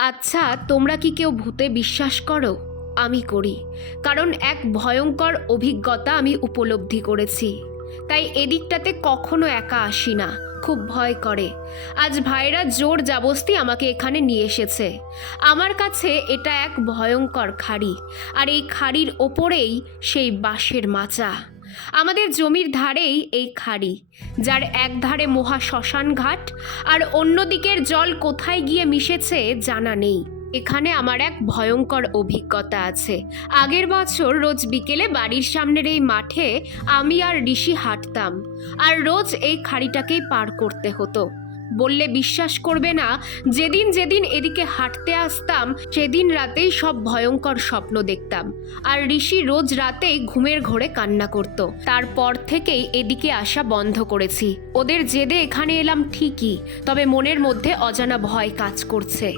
আচ্ছা, তোমরা কি কেউ ভূতে বিশ্বাস করো? আমি করি। কারণ এক ভয়ঙ্কর অভিজ্ঞতা আমি উপলব্ধি করেছি। তাই এদিকটাতে কখনো একা আসি না, খুব ভয় করে। আজ ভাইরা জোর জাবস্তি আমাকে এখানে নিয়ে এসেছে। আমার কাছে এটা এক ভয়ঙ্কর খাড়ি, আর এই খাড়ির ওপরেই সেই বাঁশের মাচা। আমাদের জমির ধারেই এই খাড়ি, যার এক ধারে মহা শ্মশান ঘাট, আর অন্য দিকের জল কোথায় গিয়ে মিশেছে জানা নেই। এখানে আমার এক ভয়ঙ্কর অভিজ্ঞতা আছে। আগের বছর রোজ বিকেলে বাড়ির সামনের এই মাঠে আমি আর ঋষি হাঁটতাম, আর রোজ এই খাড়িটাকেই পার করতে হতো। বললে বিশ্বাস করবে না, যেদিন যেদিন এদিকে হাঁটতে আসতাম সেদিন রাতেই সব ভয়ঙ্কর স্বপ্ন দেখতাম। আর ঋষি রোজ রাতেই ঘুমের ঘোরে কান্না করত। তারপর থেকেই এদিকে আসা বন্ধ করেছি। ওদের জেদে এখানে এলাম ঠিকই, তবে মনের মধ্যে অজানা ভয় কাজ করছে।